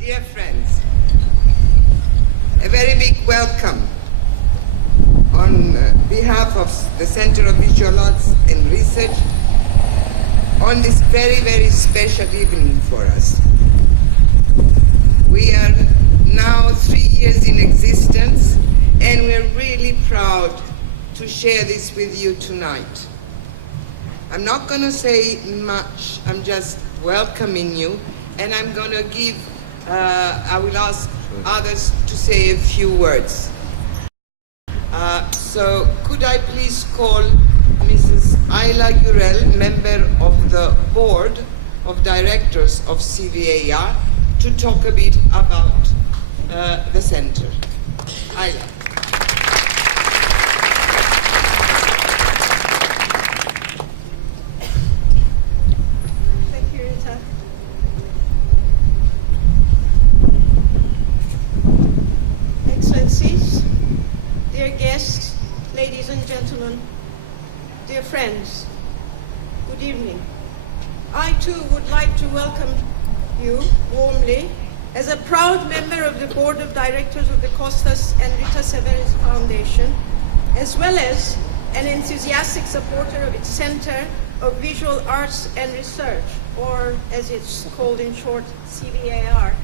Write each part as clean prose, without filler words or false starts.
Dear friends, a very big welcome on behalf of the Center of Visual Arts and Research on this very, very special evening for us. We are now 3 years in existence, and we're really proud to share this with you tonight. I'm not going to say much, I'm just welcoming you, and I'm going to give, I will ask others to say a few words. So could I please call Mrs. Ayla Gürel, member of the Board of Directors of CVAR, to talk a bit about the center. Ayla. Thank you, Rita. Excellencies, dear guests, ladies and gentlemen, dear friends, good evening. I too would like to welcome you warmly as a proud member of the Board of Directors of the Costas and Rita Severis Foundation, as well as an enthusiastic supporter of its Center of Visual Arts and Research, or as it's called in short, CVAR.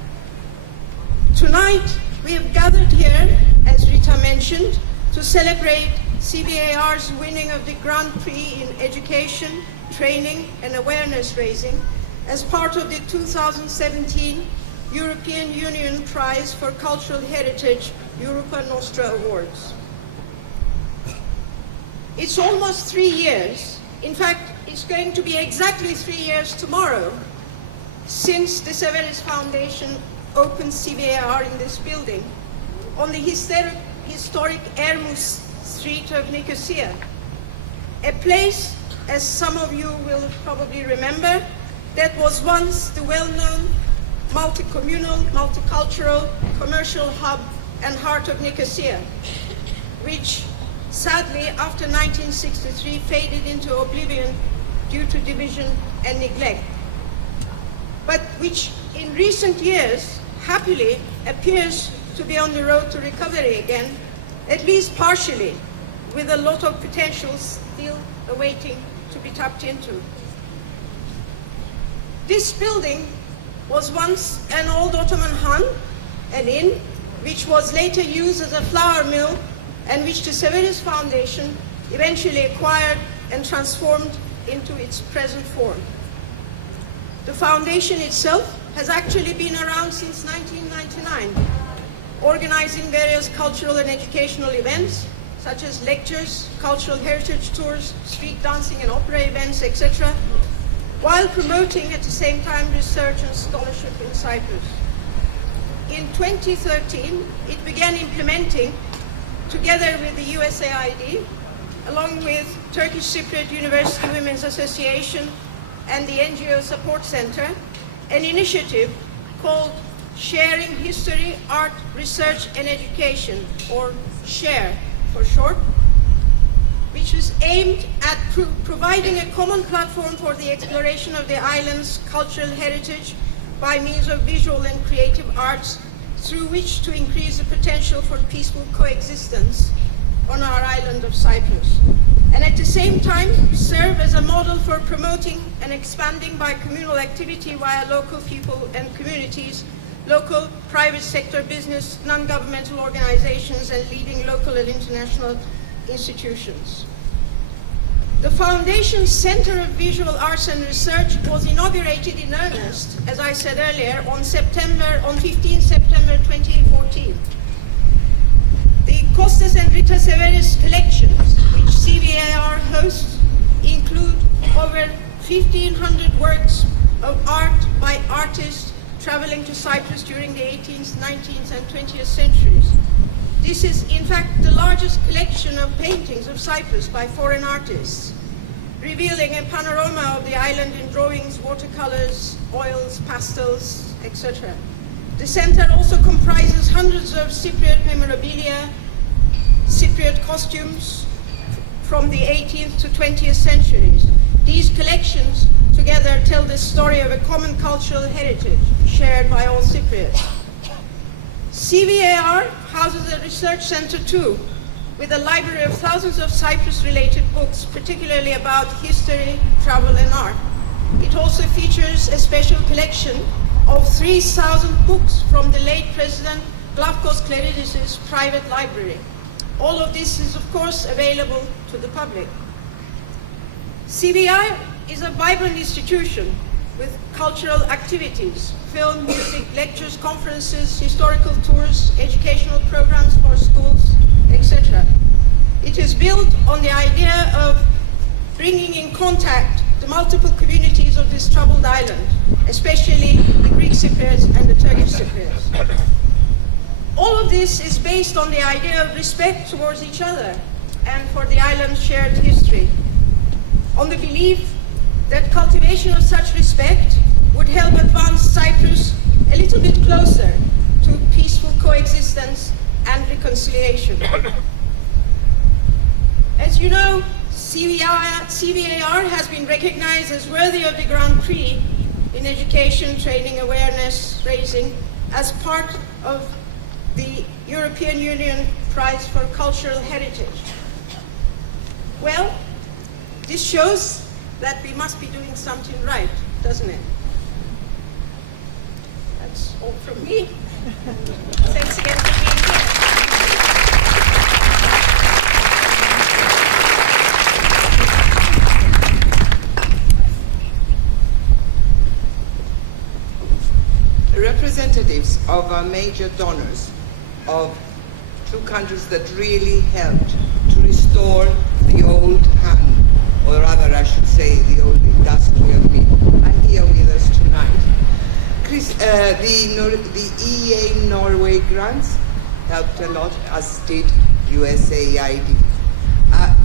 Tonight, we have gathered here, as Rita mentioned, to celebrate CVAR's winning of the Grand Prix in Education, Training and Awareness Raising as part of the 2017 European Union Prize for Cultural Heritage Europa Nostra Awards. It's almost 3 years. In fact, it's going to be exactly 3 years tomorrow since the Severis Foundation opened CVAR in this building on the historic Ermus Street of Nicosia, a place, as some of you will probably remember, that was once the well-known multi-communal, multicultural, commercial hub and heart of Nicosia, which sadly after 1963 faded into oblivion due to division and neglect, but which in recent years happily appears to be on the road to recovery again, at least partially, with a lot of potential still awaiting to be tapped into. This building was once an old Ottoman han, an inn, which was later used as a flour mill and which the Severis Foundation eventually acquired and transformed into its present form. The foundation itself has actually been around since 1999, organizing various cultural and educational events, such as lectures, cultural heritage tours, street dancing and opera events, etc., while promoting at the same time research and scholarship in Cyprus. In 2013, it began implementing, together with the USAID, along with Turkish Cypriot University Women's Association and the NGO Support Center, an initiative called Sharing History, Art, Research and Education, or SHARE for short, which was aimed at providing a common platform for the exploration of the island's cultural heritage by means of visual and creative arts, through which to increase the potential for peaceful coexistence on our island of Cyprus, and at the same time serve as a model for promoting and expanding by communal activity via local people and communities, local private sector business, non-governmental organizations, and leading local and international institutions. The Foundation's Center of Visual Arts and Research was inaugurated in earnest, as I said earlier, on 15 September 2014. The Costas and Rita Severis collections, which CVAR hosts, include over 1,500 works of art by artists traveling to Cyprus during the 18th, 19th and 20th centuries. This is, in fact, the largest collection of paintings of Cyprus by foreign artists, revealing a panorama of the island in drawings, watercolors, oils, pastels, etc. The center also comprises hundreds of Cypriot memorabilia, Cypriot costumes from the 18th to 20th centuries. These collections, together together tell the story of a common cultural heritage shared by all Cypriots. CVAR houses a research center too, with a library of thousands of Cyprus-related books, particularly about history, travel, and art. It also features a special collection of 3,000 books from the late President Glafkos Kleridis' private library. All of this is, of course, available to the public. CVI is a vibrant institution with cultural activities, film, music, lectures, conferences, historical tours, educational programs for schools, etc. It is built on the idea of bringing in contact the multiple communities of this troubled island, especially the Greek Cypriots and the Turkish Cypriots. All of this is based on the idea of respect towards each other and for the island's shared history, on the belief that cultivation of such respect would help advance Cyprus a little bit closer to peaceful coexistence and reconciliation. As you know, CVAR has been recognized as worthy of the Grand Prix in education, training, awareness raising as part of the European Union Prize for Cultural Heritage. Well, this shows that we must be doing something right, doesn't it? That's all from me. Thanks again for being here. Representatives of our major donors of two countries that really helped to restore the old hand, or rather I should say the old industrial mill, are here with us tonight. The EA Norway grants helped a lot, as did USAID.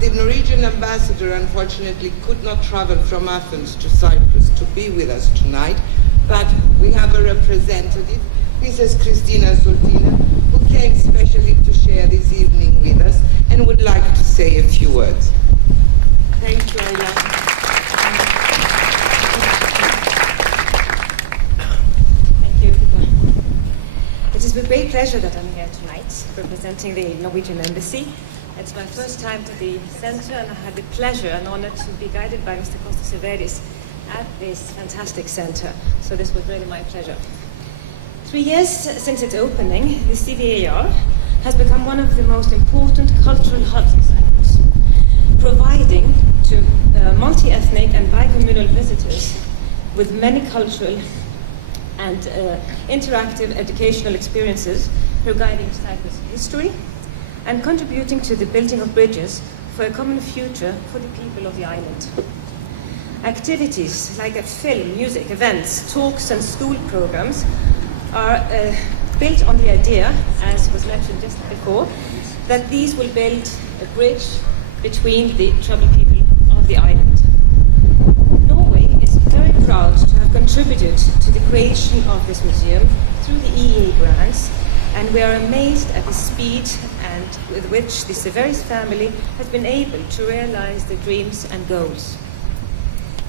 The Norwegian ambassador unfortunately could not travel from Athens to Cyprus to be with us tonight, but we have a representative, Mrs. Christina Soltina, who came specially to share this evening with us and would like to say a few words. Thank you, Ayla. Thank you. It is with great pleasure that I'm here tonight, representing the Norwegian Embassy. It's my first time to the center, and I had the pleasure and honor to be guided by Mr. Kostas Severis at this fantastic center. So this was really my pleasure. 3 years since its opening, the CVAR has become one of the most important cultural hubs in Cyprus, providing to multi-ethnic and bi-communal visitors with many cultural and interactive educational experiences regarding Cyprus history and contributing to the building of bridges for a common future for the people of the island. Activities like film, music, events, talks and school programs are built on the idea, as was mentioned just before, that these will build a bridge between the troubled people of the island. Norway is very proud to have contributed to the creation of this museum through the EEA grants, and we are amazed at the speed and with which the Severis family has been able to realize their dreams and goals.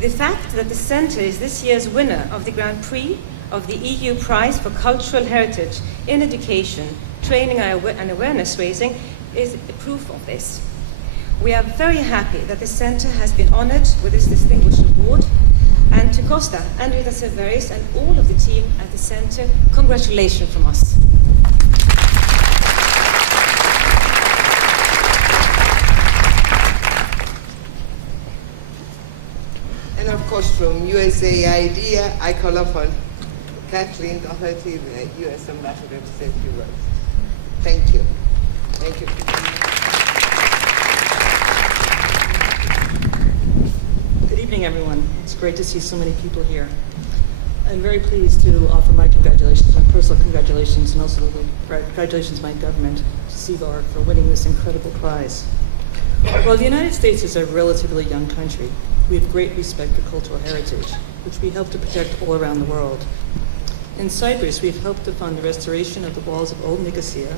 The fact that the Centre is this year's winner of the Grand Prix of the EU Prize for Cultural Heritage in Education, Training and Awareness Raising is a proof of this. We are very happy that the Centre has been honoured with this distinguished award, and to Costa and Rita Severis and all of the team at the Centre, congratulations from us. And of course from USAID, I call upon Kathleen Doherty, the U.S. Ambassador, to say a few words. Thank you. Thank you. Good evening, everyone. It's great to see so many people here. I'm very pleased to offer my congratulations, my personal congratulations, and also the congratulations to my government, to CVAR, for winning this incredible prize. While the United States is a relatively young country, we have great respect for cultural heritage, which we help to protect all around the world. In Cyprus, we've helped to fund the restoration of the walls of Old Nicosia,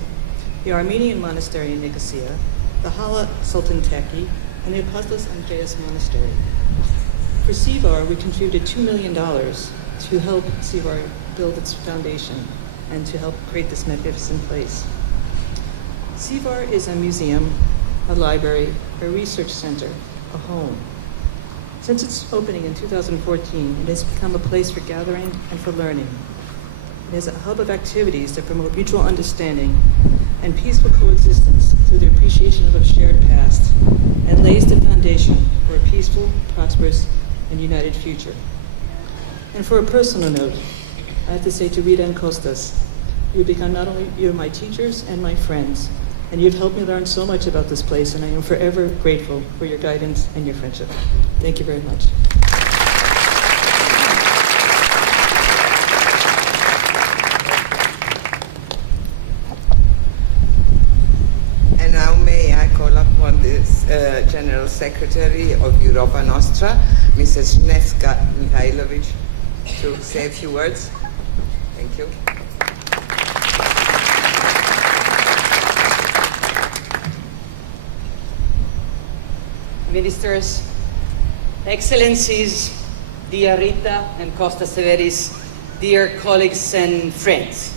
the Armenian monastery in Nicosia, the Hala Sultan Teki, and the Apostolos Andreas Monastery. For CVAR, we contributed $2 million to help CVAR build its foundation and to help create this magnificent place. CVAR is a museum, a library, a research center, a home. Since its opening in 2014, it has become a place for gathering and for learning. It is a hub of activities that promote mutual understanding and peaceful coexistence through the appreciation of a shared past, and lays the foundation for a peaceful, prosperous, and united future. And for a personal note, I have to say to Rita and Kostas, you've become not only you're my teachers and my friends, and you've helped me learn so much about this place, and I am forever grateful for your guidance and your friendship. Thank you very much. And now may I call upon this General Secretary of Europa Nostra, Mrs. Nostra Mihailovic, to say a few words. Thank you. Ministers, Excellencies, dear Rita and Costa Severis, dear colleagues and friends.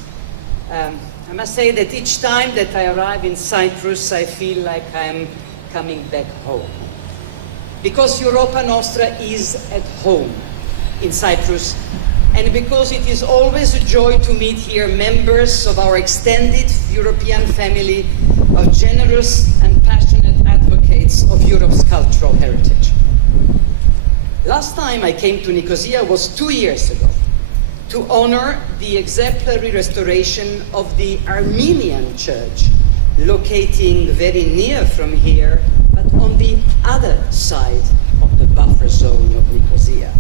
I must say that each time that I arrive in Cyprus, I feel like I'm coming back home. Because Europa Nostra is at home in Cyprus, and because it is always a joy to meet here members of our extended European family of generous and passionate advocates of Europe's cultural heritage. Last time I came to Nicosia was 2 years ago to honor the exemplary restoration of the Armenian church, locating very near from here, but on the other side of the buffer zone of Nicosia.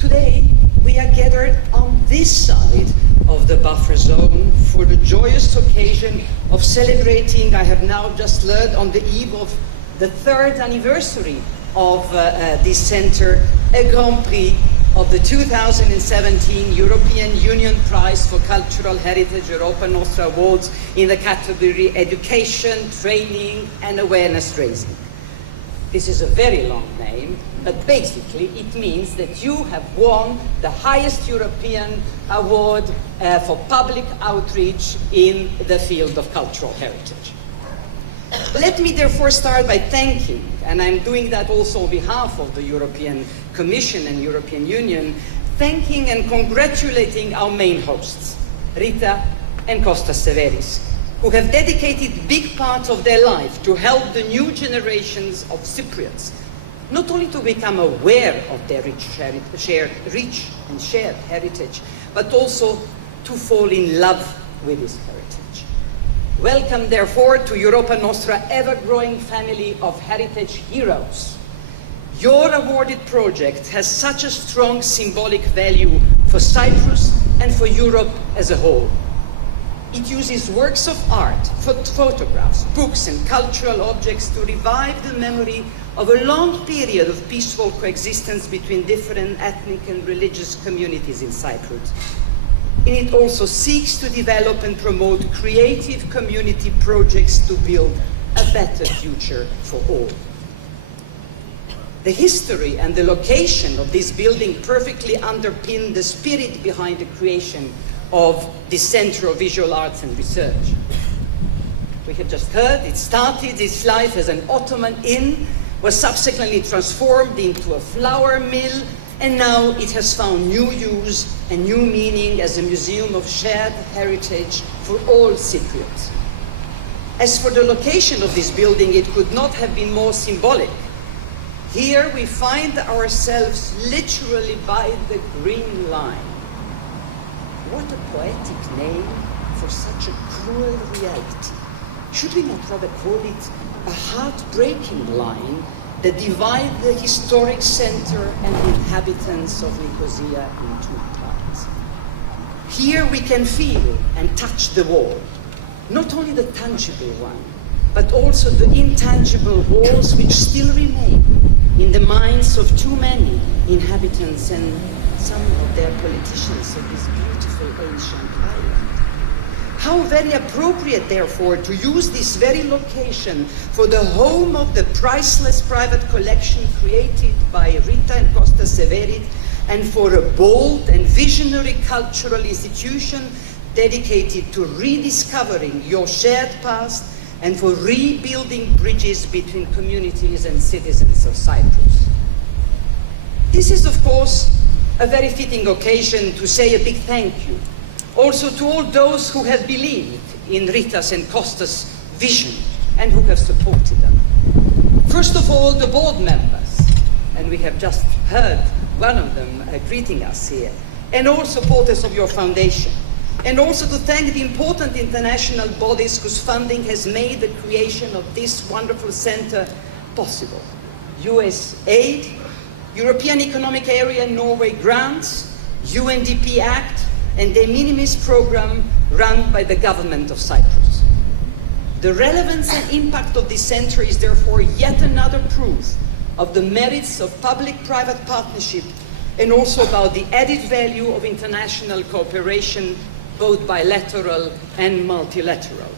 Today, we are gathered on this side of the buffer zone for the joyous occasion of celebrating, I have now just learned, on the eve of the 3rd anniversary of this center, a Grand Prix of the 2017 European Union Prize for Cultural Heritage Europa Nostra Awards in the category Education, Training and Awareness Raising. This is a very long name, but basically it means that you have won the highest European award for public outreach in the field of cultural heritage. Let me therefore start by thanking, and I'm doing that also on behalf of the European Commission and European Union, thanking and congratulating our main hosts, Rita and Kostas Severis, who have dedicated big parts of their life to help the new generations of Cypriots, not only to become aware of their rich and shared heritage, but also to fall in love with this heritage. Welcome, therefore, to Europa Nostra ever-growing family of heritage heroes. Your awarded project has such a strong symbolic value for Cyprus and for Europe as a whole. It uses works of art, photographs, books and cultural objects to revive the memory of a long period of peaceful coexistence between different ethnic and religious communities in Cyprus. And it also seeks to develop and promote creative community projects to build a better future for all. The history and the location of this building perfectly underpin the spirit behind the creation of the Center of Visual Arts and Research. We have just heard it started its life as an Ottoman inn, was subsequently transformed into a flour mill, and now it has found new use and new meaning as a museum of shared heritage for all Cypriots. As for the location of this building, it could not have been more symbolic. Here we find ourselves literally by the Green Line. What a poetic name for such a cruel reality. Should we not rather call it a heartbreaking line that divides the historic center and the inhabitants of Nicosia in two parts? Here we can feel and touch the wall, not only the tangible one, but also the intangible walls which still remain in the minds of too many inhabitants and some of their politicians of this beautiful ancient island. How very appropriate, therefore, to use this very location for the home of the priceless private collection created by Rita and Costa Severit, and for a bold and visionary cultural institution dedicated to rediscovering your shared past and for rebuilding bridges between communities and citizens of Cyprus. This is, of course, a very fitting occasion to say a big thank you also to all those who have believed in Rita's and Costa's vision and who have supported them. First of all, the board members, and we have just heard one of them greeting us here, and all supporters of your foundation. And also to thank the important international bodies whose funding has made the creation of this wonderful center possible. US aid, European Economic Area Norway grants, UNDP Act, and the Minimis program run by the government of Cyprus. The relevance and impact of this center is therefore yet another proof of the merits of public-private partnership and also about the added value of international cooperation, both bilateral and multilateral.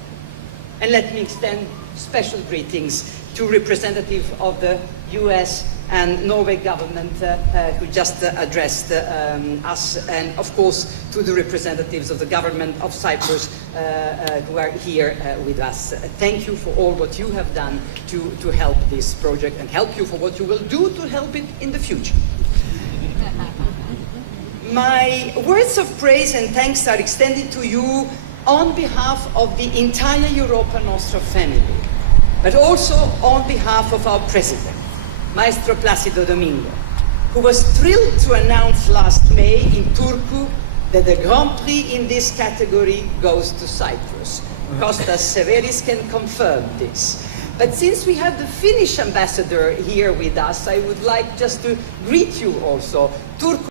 And let me extend special greetings to representatives of the US and Norway government who just addressed us, and of course to the representatives of the government of Cyprus who are here with us. Thank you for all what you have done to help this project and help you for what you will do to help it in the future. My words of praise and thanks are extended to you on behalf of the entire Europa Nostra family, but also on behalf of our president, Maestro Placido Domingo, who was thrilled to announce last May in Turku that the Grand Prix in this category goes to Cyprus. Kostas Severis can confirm this. But since we have the Finnish ambassador here with us, I would like just to greet you also. Turku,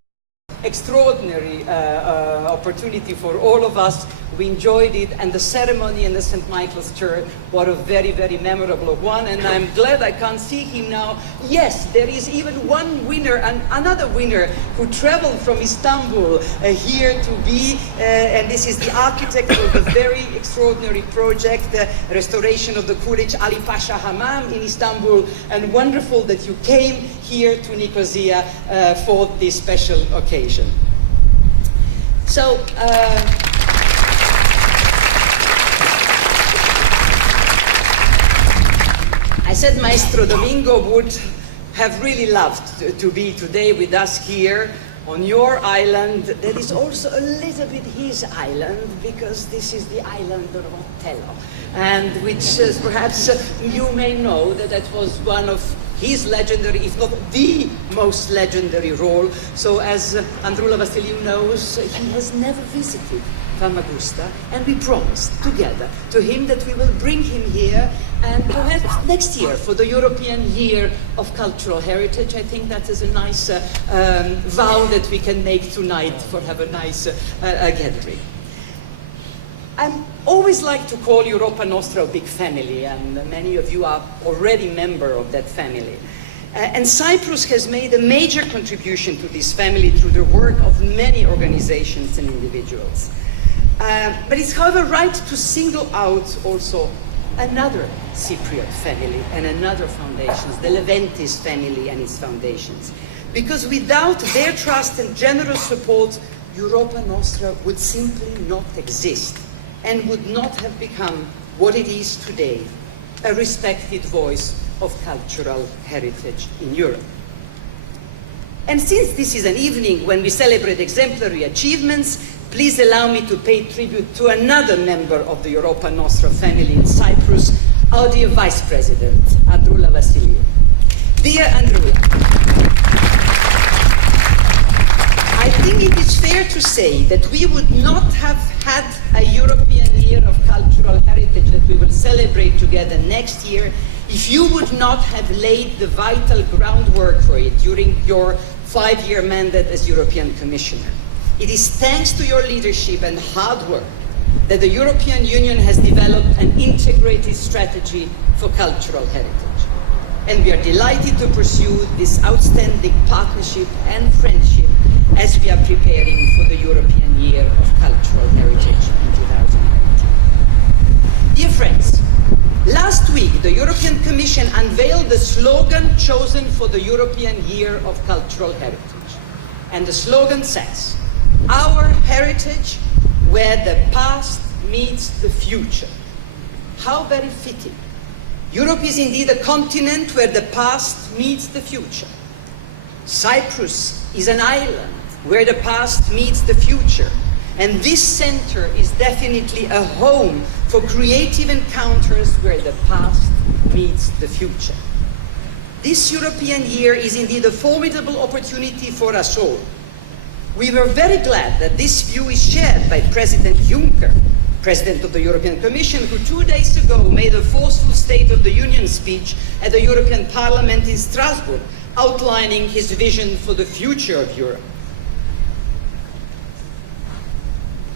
extraordinary opportunity for all of us. We enjoyed it, and the ceremony in the St. Michael's Church was a very, very memorable one, and I'm glad I can't see him now. Yes, there is even one winner, and another winner who traveled from Istanbul here to be, and this is the architect of the very extraordinary project, the restoration of the Courage Ali Pasha Hammam in Istanbul, and wonderful that you came here to Nicosia for this special occasion. So, I said Maestro Domingo would have really loved to be today with us here on your island. That is also a little bit his island, because this is the island of Otello, and which perhaps you may know that was one of his legendary, if not the most legendary role. So as Androula Vassiliou knows, he has never visited Famagusta, and we promised together to him that we will bring him here, and perhaps next year for the European Year of Cultural Heritage. I think that is a nice vow that we can make tonight for have a nice gathering. I always like to call Europa Nostra a big family, and many of you are already member of that family. And Cyprus has made a major contribution to this family through the work of many organizations and individuals. But it's, however, right to single out also another Cypriot family and another foundations, the Leventis family and its foundations. Because without their trust and generous support, Europa Nostra would simply not exist and would not have become what it is today, a respected voice of cultural heritage in Europe. And since this is an evening when we celebrate exemplary achievements, please allow me to pay tribute to another member of the Europa Nostra family in Cyprus, our dear Vice President, Androula Vassiliou. Dear Androula, I think it is fair to say that we would not have had a European Year of Cultural Heritage that we will celebrate together next year if you would not have laid the vital groundwork for it during your 5-year mandate as European Commissioner. It is thanks to your leadership and hard work that the European Union has developed an integrated strategy for cultural heritage. And we are delighted to pursue this outstanding partnership and friendship as we are preparing for the European Year of Cultural Heritage in 2019. Dear friends, last week the European Commission unveiled the slogan chosen for the European Year of Cultural Heritage. And the slogan says, "Our heritage where the past meets the future." How very fitting. Europe is indeed a continent where the past meets the future. Cyprus is an island where the past meets the future. And this center is definitely a home for creative encounters where the past meets the future. This European year is indeed a formidable opportunity for us all. We were very glad that this view is shared by President Juncker, President of the European Commission, who 2 days ago made a forceful State of the Union speech at the European Parliament in Strasbourg, outlining his vision for the future of Europe.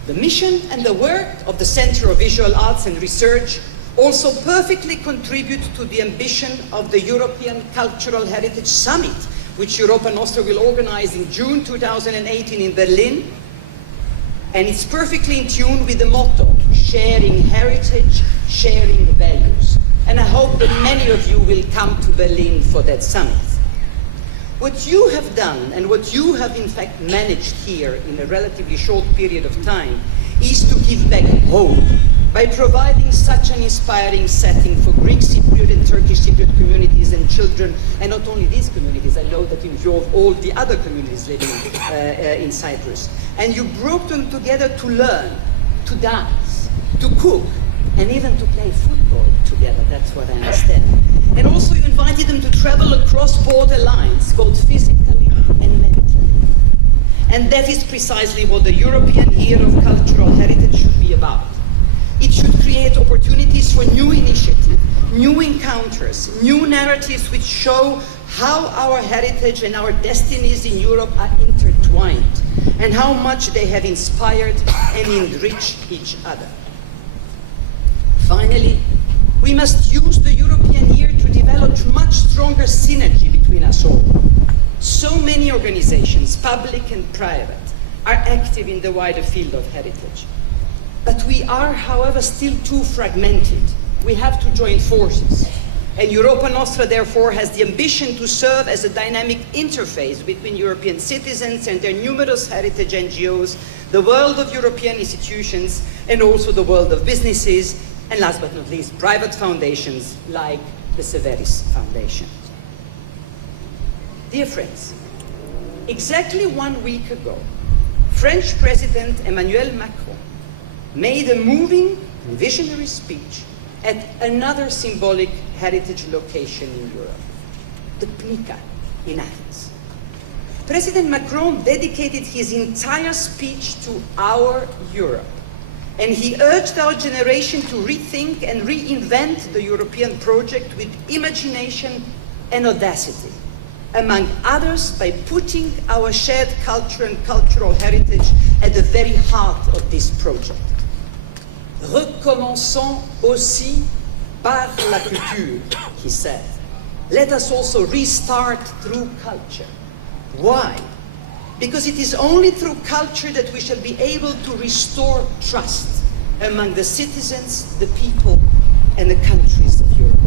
The mission and the work of the Center of Visual Arts and Research also perfectly contribute to the ambition of the European Cultural Heritage Summit, which Europa Nostra will organize in June 2018 in Berlin. And it's perfectly in tune with the motto, sharing heritage, sharing values. And I hope that many of you will come to Berlin for that summit. What you have done, and what you have in fact managed here in a relatively short period of time, is to give back hope by providing such an inspiring setting for Greek Cypriot and Turkish Cypriot communities and children, and not only these communities, I know that involve all the other communities living in Cyprus. And you brought them together to learn, to dance, to cook, and even to play football together, that's what I understand. And also you invited them to travel across border lines, both physically and mentally. And that is precisely what the European Year of Cultural Heritage should be about. It should create opportunities for new initiatives, new encounters, new narratives which show how our heritage and our destinies in Europe are intertwined, and how much they have inspired and enriched each other. Finally, we must use the European year to develop much stronger synergy between us all. So many organizations, public and private, are active in the wider field of heritage. But we are, however, still too fragmented. We have to join forces. And Europa Nostra, therefore, has the ambition to serve as a dynamic interface between European citizens and their numerous heritage NGOs, the world of European institutions, and also the world of businesses, and last but not least, private foundations like the Severis Foundation. Dear friends, exactly 1 week ago, French President Emmanuel Macron made a moving and visionary speech at another symbolic heritage location in Europe, the Pnika in Athens. President Macron dedicated his entire speech to our Europe, and he urged our generation to rethink and reinvent the European project with imagination and audacity, among others by putting our shared culture and cultural heritage at the very heart of this project. Recommençons aussi par la culture, he said. Let us also restart through culture. Why? Because it is only through culture that we shall be able to restore trust among the citizens, the people, and the countries of Europe.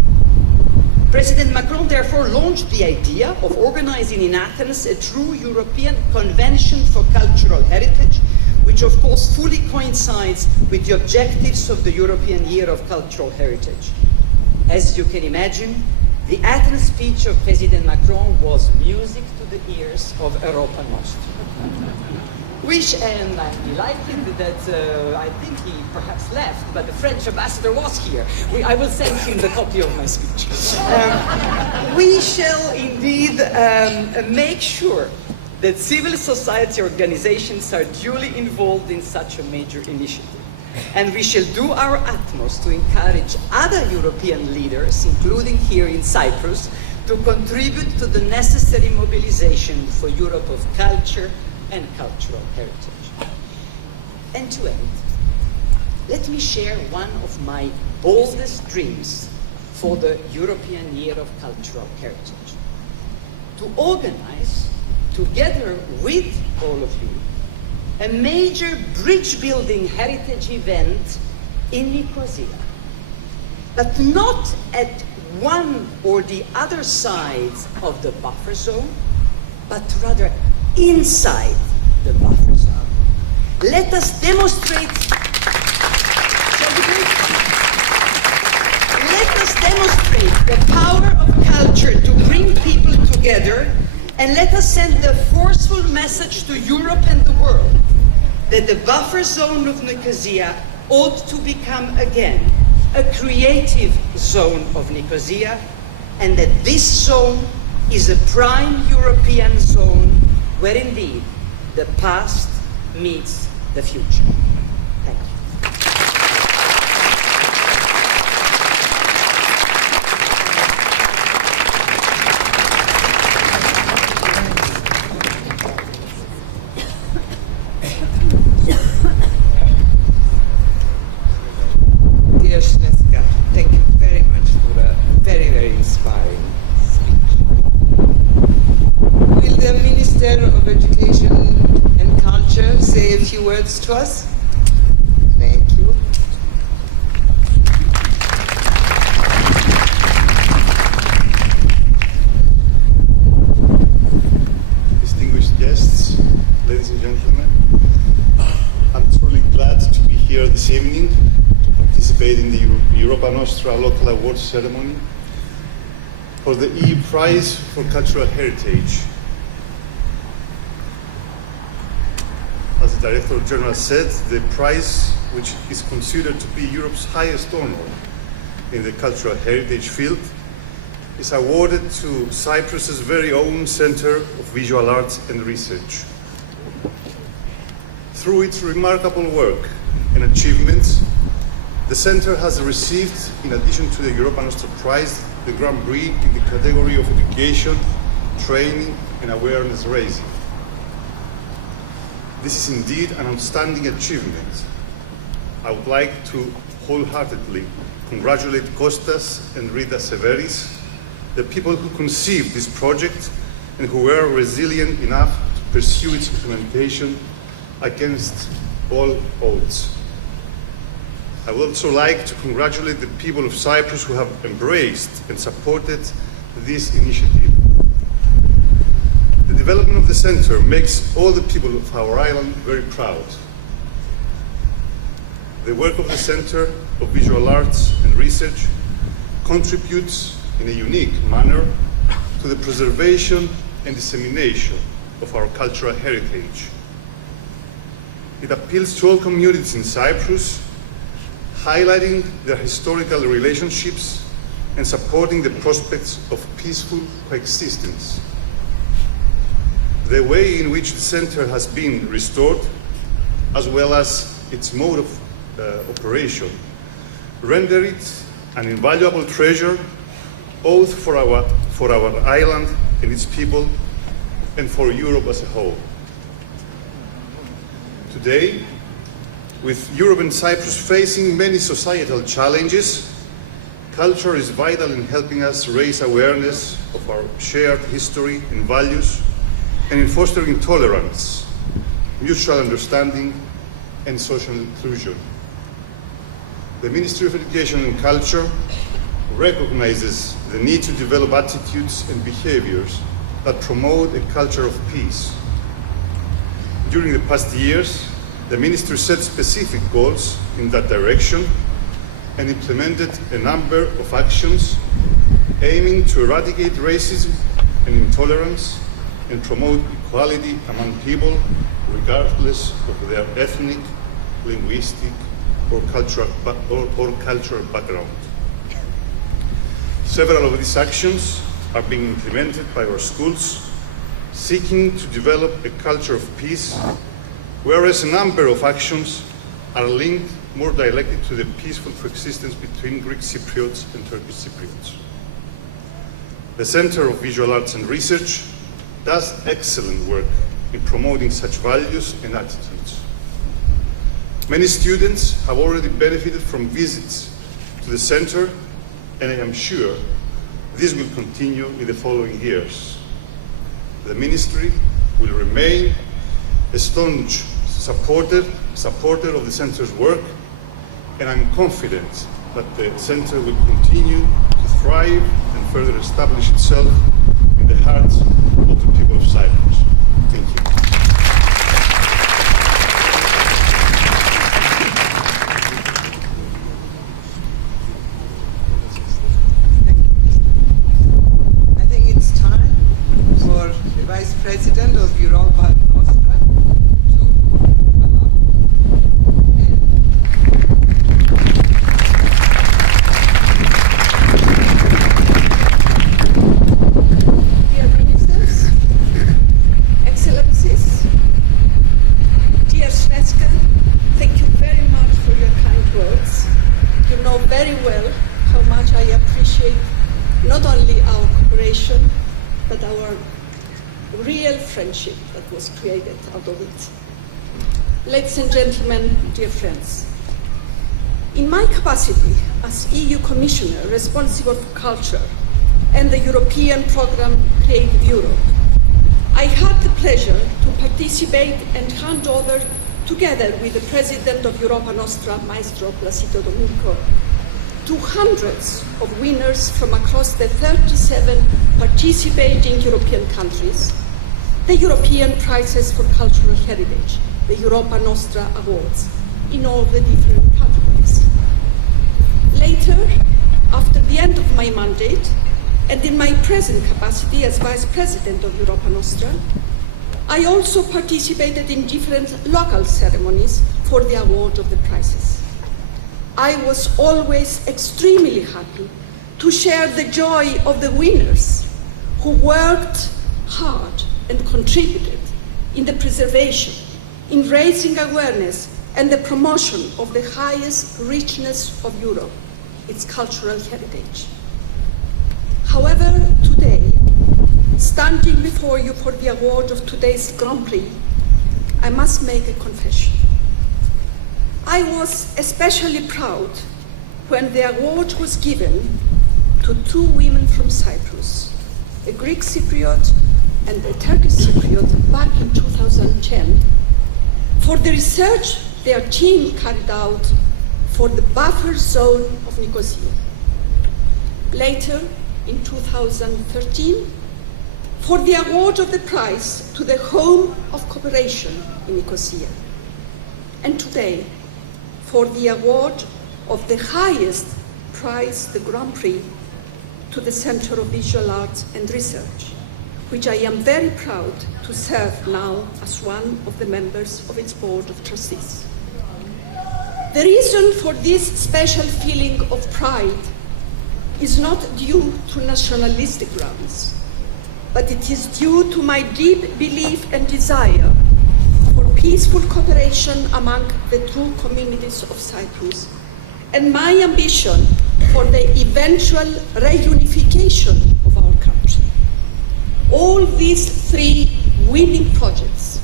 President Macron therefore launched the idea of organizing in Athens a true European Convention for Cultural Heritage, which of course fully coincides with the objectives of the European Year of Cultural Heritage. As you can imagine, the Athens speech of President Macron was music to the ears of Europa Nostra. And I'm delighted that I think he perhaps left, but the French ambassador was here. I will send him the copy of my speech. We shall indeed make sure that civil society organizations are duly involved in such a major initiative. And we shall do our utmost to encourage other European leaders, including here in Cyprus, to contribute to the necessary mobilization for Europe of culture and cultural heritage. And to end, let me share one of my boldest dreams for the European Year of Cultural Heritage. To organize, together with all of you, a major bridge-building heritage event in Nicosia, but not at one or the other sides of the buffer zone, but rather inside the buffer zone. Let us demonstrate, shall we do it? Let us demonstrate the power of culture to bring people together, and let us send a forceful message to Europe and the world that the buffer zone of Nicosia ought to become again a creative zone of Nicosia, and that this zone is a prime European zone where indeed the past meets the future. Thank you. Dear Sneska, thank you very much for a very, very inspiring speech. Will the Minister of Education and Culture say a few words to us? Thank you. Distinguished guests, ladies and gentlemen, I'm truly glad to be here this evening to participate in the Europa Nostra local awards ceremony for the EU Prize for Cultural Heritage. As the Director General said, the prize, which is considered to be Europe's highest honor in the cultural heritage field, is awarded to Cyprus's very own Center of Visual Arts and Research. Through its remarkable work and achievements, the Center has received, in addition to the Europa Nostra Prize, the Grand Prix in the category of education, training and awareness raising. This is indeed an outstanding achievement. I would like to wholeheartedly congratulate Kostas and Rita Severis, the people who conceived this project and who were resilient enough to pursue its implementation against all odds. I would also like to congratulate the people of Cyprus who have embraced and supported this initiative. The development of the Center makes all the people of our island very proud. The work of the Center of Visual Arts and Research contributes in a unique manner to the preservation and dissemination of our cultural heritage. It appeals to all communities in Cyprus, highlighting their historical relationships and supporting the prospects of peaceful coexistence. The way in which the Center has been restored, as well as its mode of operation, render it an invaluable treasure both for our island and its people and for Europe as a whole. Today, with Europe and Cyprus facing many societal challenges, culture is vital in helping us raise awareness of our shared history and values and in fostering tolerance, mutual understanding and social inclusion. The Ministry of Education and Culture recognizes the need to develop attitudes and behaviors that promote a culture of peace. During the past years, the Ministry set specific goals in that direction and implemented a number of actions aiming to eradicate racism and intolerance and promote equality among people regardless of their ethnic, linguistic, or cultural background. Several of these actions are being implemented by our schools, seeking to develop a culture of peace, whereas a number of actions are linked more directly to the peaceful coexistence between Greek Cypriots and Turkish Cypriots. The Center of Visual Arts and Research does excellent work in promoting such values and attitudes. Many students have already benefited from visits to the Center, and I am sure this will continue in the following years. The Ministry will remain a staunch supporter of the Center's work, and I'm confident but the center will continue to thrive and further establish itself in the hearts of the people of Cyprus. Thank you. I think it's time for the Vice President of Europa, Nostra, to come up and Dear Ministers, Excellencies, dear Sneska, thank you very much for your kind words. You know very well how much I appreciate not only our cooperation, but our real friendship that was created out of it. Ladies and gentlemen, dear friends, in my capacity as EU Commissioner responsible for culture and the European program Creative Europe, I had the pleasure to participate and hand over, together with the President of Europa Nostra, Maestro Placido Domingo, to hundreds of winners from across the 37 participating European countries, the European Prizes for Cultural Heritage, the Europa Nostra Awards, in all the different categories. Later, after the end of my mandate, and in my present capacity as Vice President of Europa Nostra, I also participated in different local ceremonies for the award of the prizes. I was always extremely happy to share the joy of the winners who worked hard and contributed in the preservation, in raising awareness and the promotion of the highest richness of Europe, its cultural heritage. However, today, standing before you for the award of today's Grand Prix, I must make a confession. I was especially proud when the award was given to two women from Cyprus, a Greek Cypriot and a Turkish Cypriot, back in 2010, for the research their team carried out for the buffer zone of Nicosia. Later, in 2013, for the award of the prize to the Home of Cooperation in Nicosia. And today, for the award of the highest prize, the Grand Prix, to the Center of Visual Arts and Research, which I am very proud to serve now as one of the members of its Board of Trustees. The reason for this special feeling of pride is not due to nationalistic grounds, but it is due to my deep belief and desire for peaceful cooperation among the two communities of Cyprus, and my ambition for the eventual reunification of our country. All these three winning projects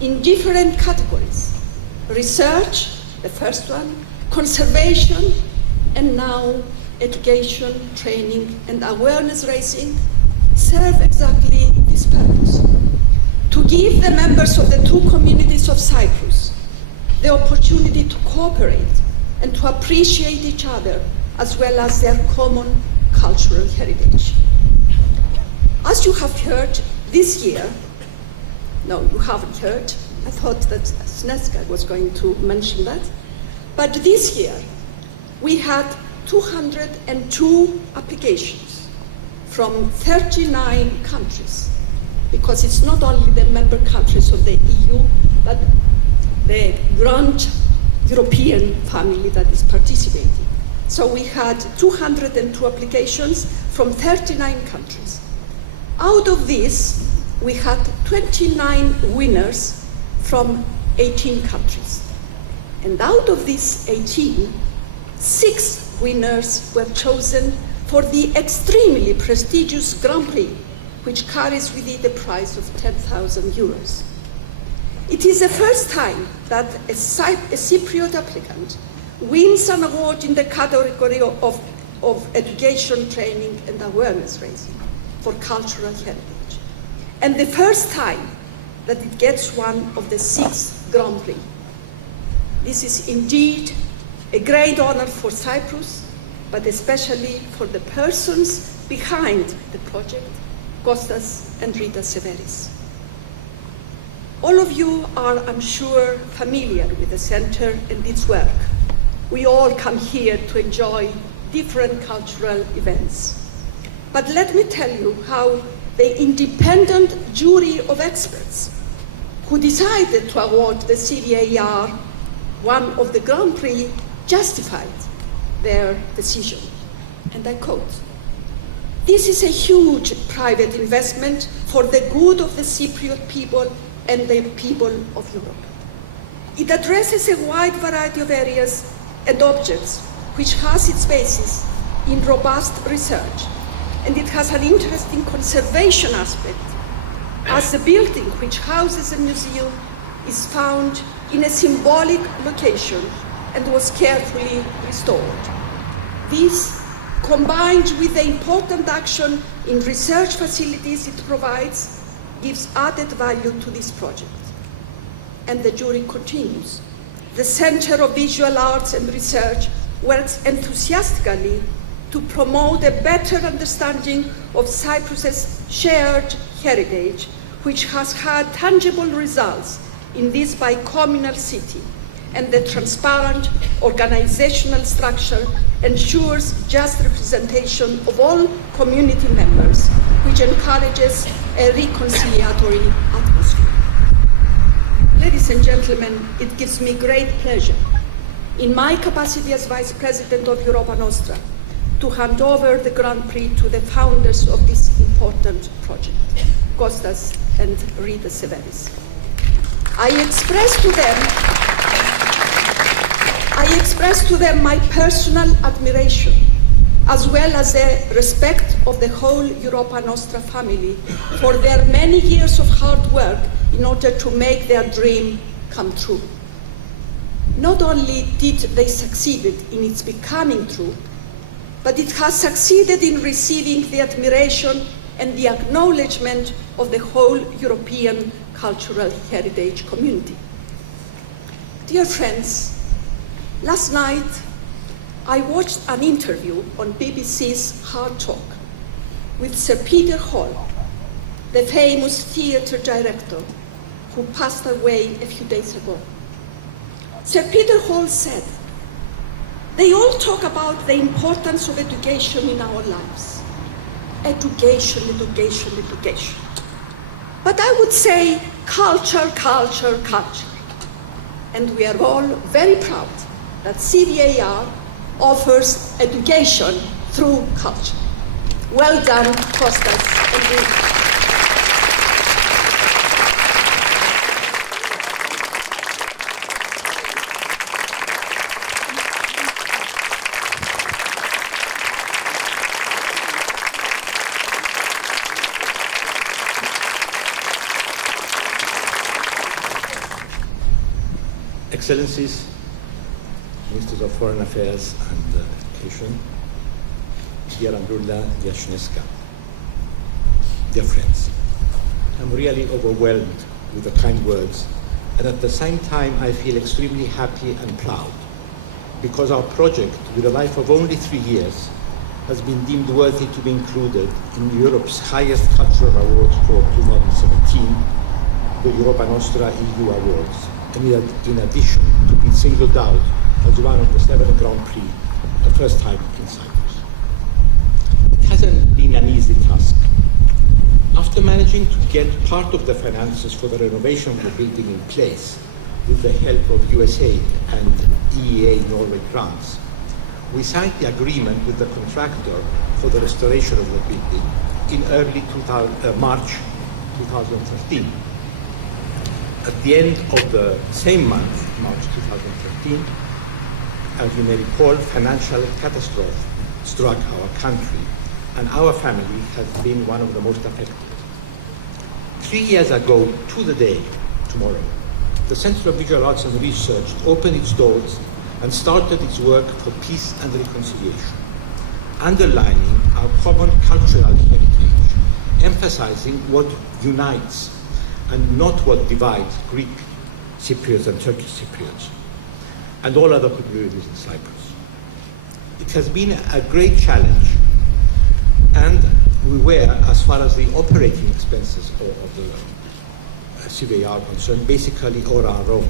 in different categories: research, the first one, conservation, and now education, training, and awareness raising, serve exactly this purpose: to give the members of the two communities of Cyprus the opportunity to cooperate and to appreciate each other, as well as their common cultural heritage. As you have heard this year, no, you haven't heard, I thought that Sneska was going to mention that, but this year we had 202 applications from 39 countries, because it's not only the member countries of the EU, but the grand European family that is participating. So we had 202 applications from 39 countries. Out of this, we had 29 winners from 18 countries. And out of these 18, 6 winners were chosen for the extremely prestigious Grand Prix, which carries with it the prize of 10,000 euros. It is the first time that a Cypriot applicant wins an award in the category of education, training, and awareness raising for cultural heritage, and the first time that it gets one of the 6 Grand Prix. This is indeed a great honor for Cyprus but especially for the persons behind the project, Kostas and Rita Severis. All of you are, I'm sure, familiar with the center and its work. We all come here to enjoy different cultural events. But let me tell you how the independent jury of experts who decided to award the CVAR one of the Grand Prix justified their decision. And I quote, "This is a huge private investment for the good of the Cypriot people and the people of Europe. It addresses a wide variety of areas and objects which has its basis in robust research, and it has an interesting conservation aspect, as the building which houses a museum is found in a symbolic location and was carefully restored. This, combined with the important action in research facilities it provides, gives added value to this project." And the jury continues, "The Center of Visual Arts and Research works enthusiastically to promote a better understanding of Cyprus's shared heritage, which has had tangible results in this bicommunal city, and the transparent organizational structure ensures just representation of all community members, which encourages a reconciliatory atmosphere." Ladies and gentlemen, it gives me great pleasure, in my capacity as Vice President of Europa Nostra, to hand over the Grand Prix to the founders of this important project, Kostas and Rita Severis. I express to them my personal admiration, as well as the respect of the whole Europa Nostra family for their many years of hard work in order to make their dream come true. Not only did they succeed in its becoming true, but it has succeeded in receiving the admiration and the acknowledgement of the whole European cultural heritage community. Dear friends, last night I watched an interview on BBC's Hard Talk with Sir Peter Hall, the famous theatre director who passed away a few days ago. Sir Peter Hall said, "They all talk about the importance of education in our lives. Education, education, education. But I would say culture, culture, culture. And we are all very proud that CVAR offers education through culture." Well done, Kostas and Rita. Excellencies, Ministers of Foreign Affairs and Education, dear Andrula Yashneska, dear friends, I'm really overwhelmed with the kind words, and at the same time I feel extremely happy and proud, because our project, with a life of only 3 years, has been deemed worthy to be included in Europe's highest cultural awards for 2017, the Europa Nostra EU Awards, and in addition to be singled out as one of the 7 Grand Prix, the first time in Cyprus. It hasn't been an easy task. After managing to get part of the finances for the renovation of the building in place with the help of USAID and EEA Norway grants, we signed the agreement with the contractor for the restoration of the building in early March 2013. At the end of the same month, March 2013, as you may recall, financial catastrophe struck our country, and our family has been one of the most affected. 3 years ago, to the day, tomorrow, the Center of Visual Arts and Research opened its doors and started its work for peace and reconciliation, underlining our common cultural heritage, emphasizing what unites and not what divides Greek Cypriots and Turkish Cypriots, and all other communities in Cyprus. It has been a great challenge, and we were, as far as the operating expenses of the CVA are concerned, basically on our own.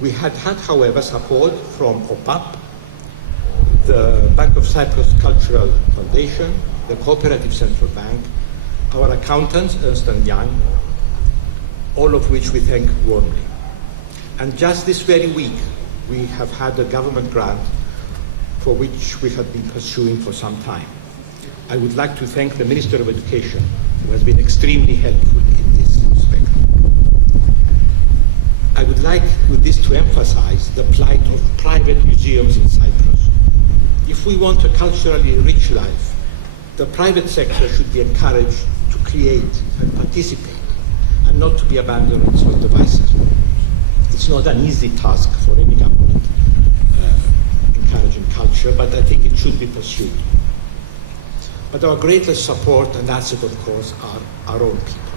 We had, however, support from OPAP, the Bank of Cyprus Cultural Foundation, the Cooperative Central Bank, our accountants, Ernst & Young, all of which we thank warmly. And just this very week, we have had a government grant for which we have been pursuing for some time. I would like to thank the Minister of Education, who has been extremely helpful in this respect. I would like with this to emphasize the plight of private museums in Cyprus. If we want a culturally rich life, the private sector should be encouraged to create and participate, and not to be abandoned on its own devices. It's not an easy task for any government encouraging culture, but I think it should be pursued. But our greatest support and asset, of course, are our own people.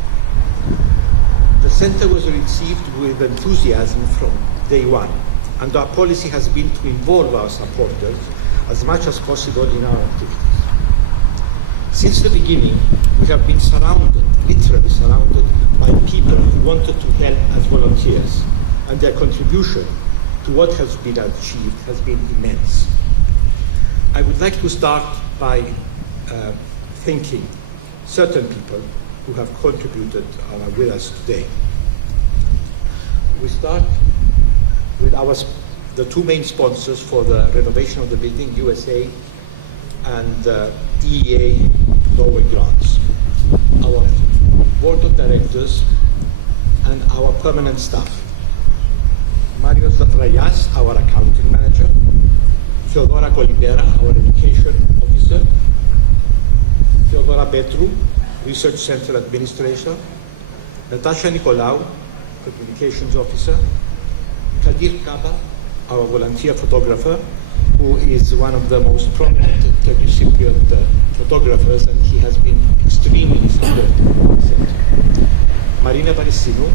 The center was received with enthusiasm from day one, and our policy has been to involve our supporters as much as possible in our activities. Since the beginning, we have been surrounded, literally surrounded, by people who wanted to help as volunteers, and their contribution to what has been achieved has been immense. I would like to start by thanking certain people who have contributed and are with us today. We start with the two main sponsors for the renovation of the building, USA and EEA Norway grants, our board of directors and our permanent staff. Marios Rayas, our accounting manager, Theodora Kolibera, our education officer, Theodora Petru, research center administrator, Natasha Nicolaou, communications officer, Kadir Kaba, our volunteer photographer, who is one of the most prominent Turkish Cypriot photographers, and he has been extremely supportive of the center. Marina Barissinu,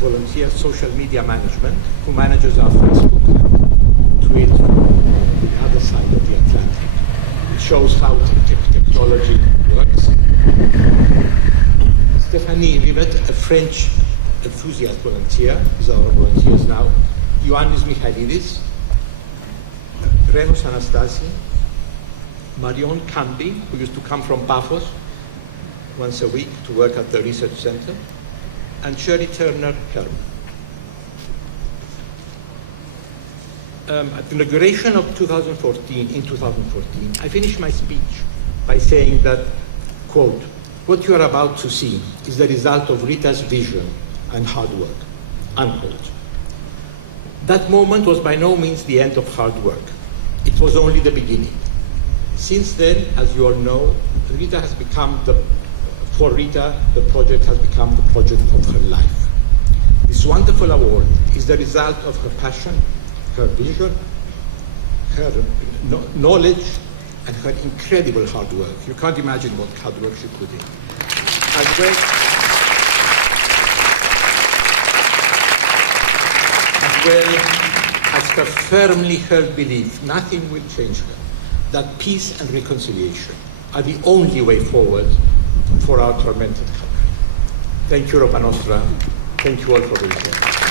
volunteer social media management, who manages our Facebook and Twitter on the other side of the Atlantic. It shows how technology works. Stephanie Rivet, a French enthusiast volunteer, is our volunteers now. Ioannis Michailidis, Renos Anastasi, Marion Kambi, who used to come from Paphos once a week to work at the research center, and Shirley Turner Herb. At the inauguration of 2014, I finished my speech by saying that, quote, "What you are about to see is the result of Rita's vision and hard work," unquote. That moment was by no means the end of hard work. It was only the beginning. Since then, as you all know, for Rita, the project has become the project of her life. This wonderful award is the result of her passion, her vision, her knowledge, and her incredible hard work. You can't imagine what hard work she put in. As well as her firmly held belief, nothing will change her, that peace and reconciliation are the only way forward for our tormented country. Thank you, Europa Nostra. Thank you all for being here.